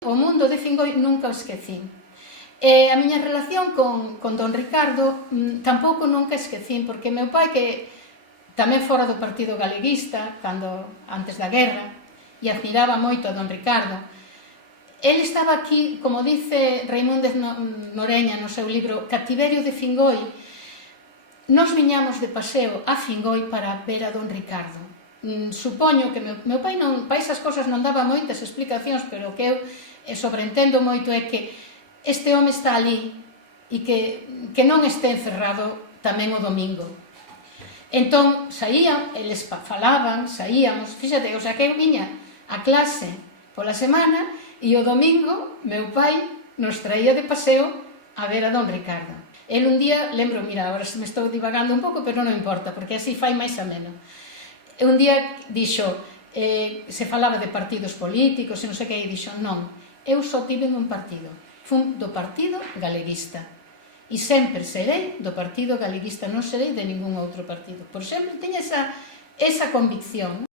O mundo de Fingoi nunca o esquecín. E a miña relación con don Ricardo tampouco nunca esquecín, porque meu pai, que tamén fora do Partido Galeguista, antes da guerra, e admiraba moito a don Ricardo, ele estaba aquí, como dice Raimúndez Noreña no seu libro Cativerio de Fingoi. Nos viñamos de paseo a Fingoi para ver a don Ricardo. Supoño que meu pai para esas cosas non daba moitas explicacións, pero o que eu sobreentendo moito é que este home está ali e que non este encerrado tamén o domingo. Entón, eles falaban, saíamos, fíxate, o sea, que eu viña a clase pola semana e o domingo meu pai nos traía de paseo a ver a don Ricardo. El un día, lembro, mira, agora me estou divagando un pouco, pero non importa, porque así fai máis ameno. Un día dixo, se falaba de partidos políticos e non sei que, e dixo, non, eu só tive un partido, fun do Partido Galeguista, e sempre serei do Partido Galeguista, non serei de ningún outro partido. Por sempre, teña esa convicción.